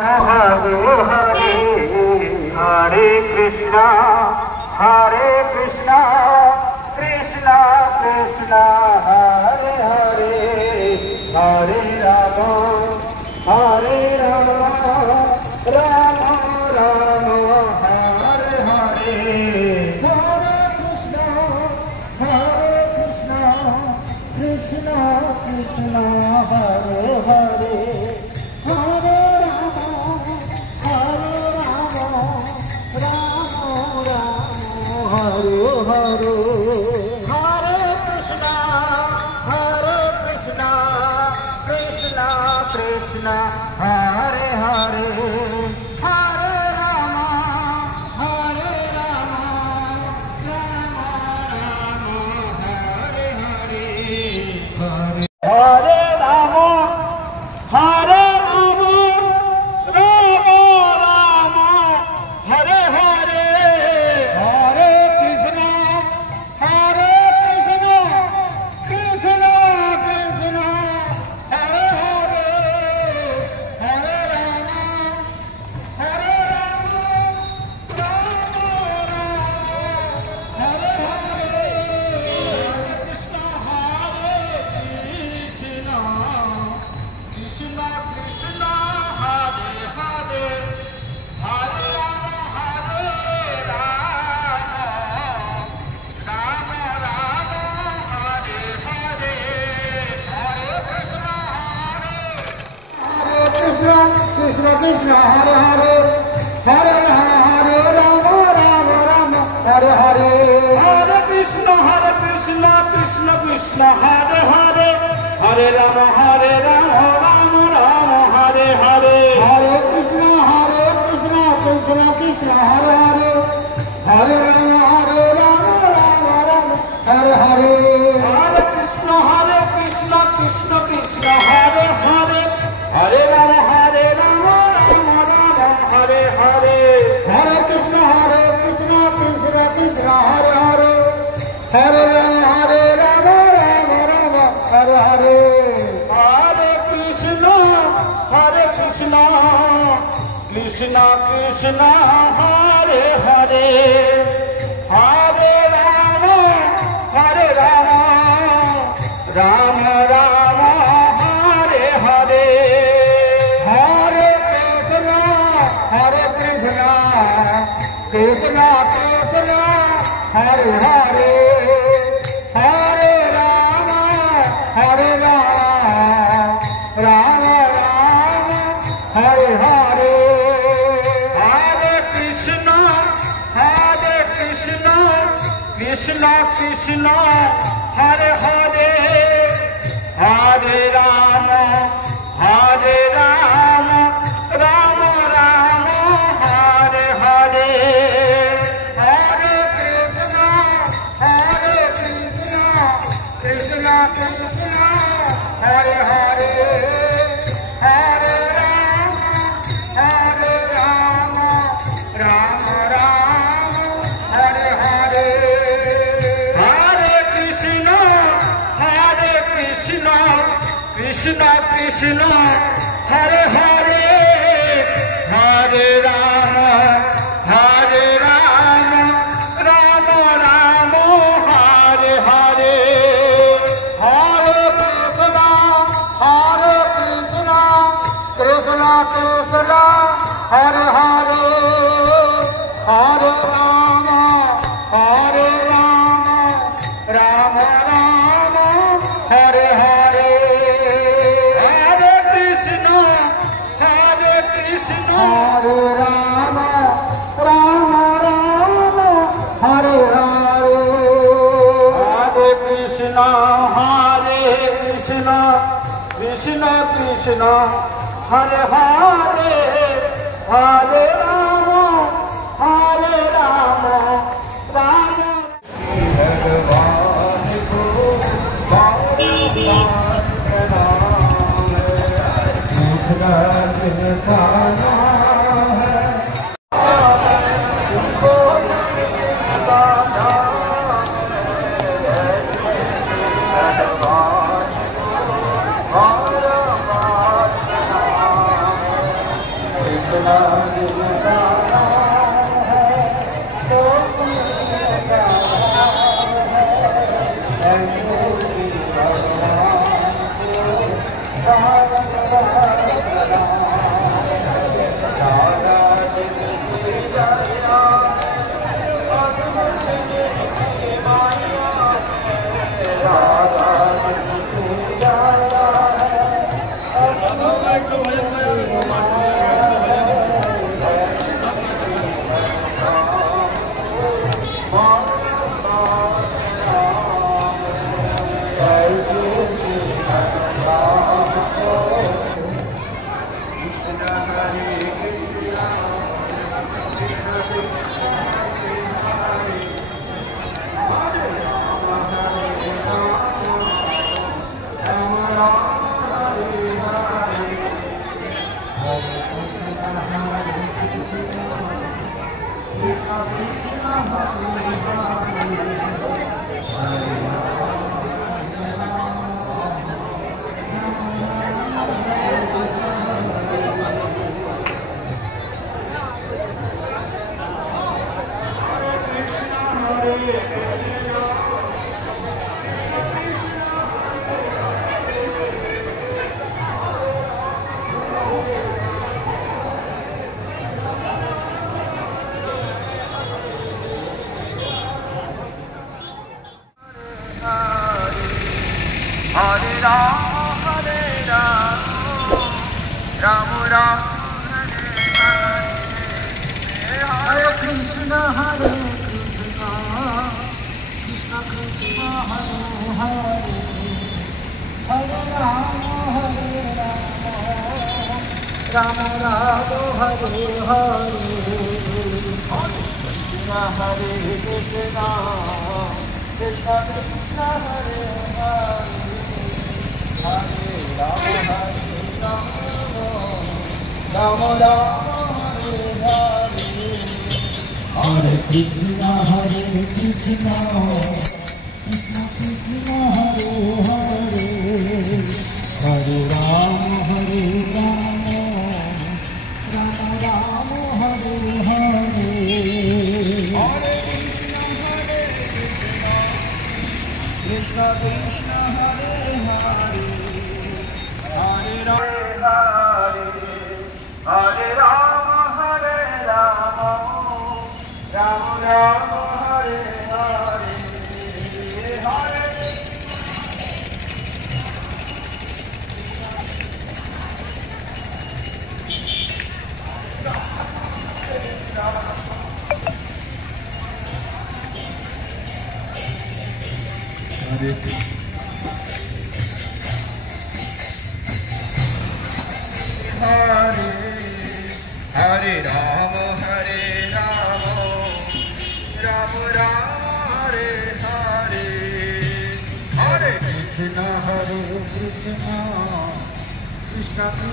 Hare Hare Hare Krishna Hare Krishna Krishna Krishna Hare Hare Hare Rama Hare Rama Rama Rama Hare Hare Hare Krishna Krishna Krishna Hare Hare Hare Hare Krishna Krishna Krishna Hare Hare Hare Rama Rama Rama Hare Hare Hare Rama Hare Rama Rama Rama Hare Hare Hare Krishna Krishna Krishna Hare Hare Hare Rama Rama Rama Hare Hare Krishna Krishna Krishna Hare Hare Hare Rama Rama Rama Hare Hare Hare Krishna Krishna Krishna Hare Hare Hare Hare Rama Rama Rama Hare Hare Hare Krishna Krishna Krishna Hare Hare Hare Rama Rama Rama Hare Hare Hare Krishna Krishna Krishna Hare Hare Hare Rama Rama Rama Hare Hare Hare Krishna Krishna Krishna Hare Hare Hare Rama Rama Rama Hare Hare Hare Krishna Krishna Krishna Hare Hare Hare Rama Rama Rama Hare Hare Hare Krishna Krishna Krishna Hare Hare Hare Rama Rama Rama Hare Hare Hare Krishna Krishna Krishna Hare Hare Hare Rama Rama Rama Hare Hare Hare Krishna Krishna Krishna Hare Hare Hare Rama Rama Rama Hare Hare Hare Krishna Krishna Krishna Hare Hare Hare Rama Rama Rama Hare Hare Hare Krishna Krishna Krishna Hare Hare Hare Rama Rama Rama Hare Hare Hare Krishna Krishna Krishna Hare Hare Hare Rama Rama Rama Hare Hare Hare Krishna Hare Rama Rama Rama Hare Hare Hare Krishna Krishna Krishna Hare Hare Hare Rama Rama भगवान को बार-बार प्रणाम दूसरा दिन खाना है तुमको भगवान Krishna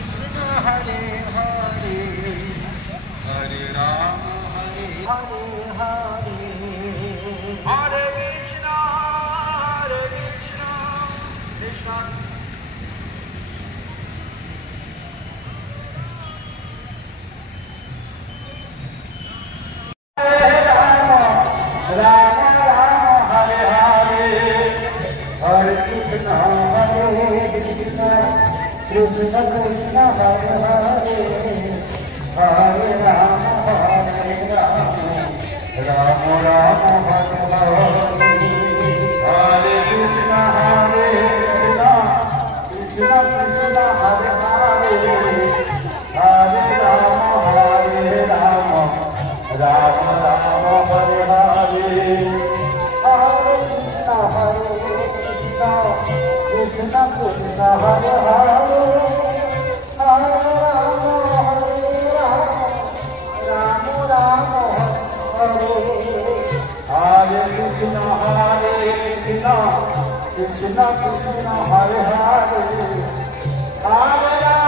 Krishna Hare Hare Hare Rama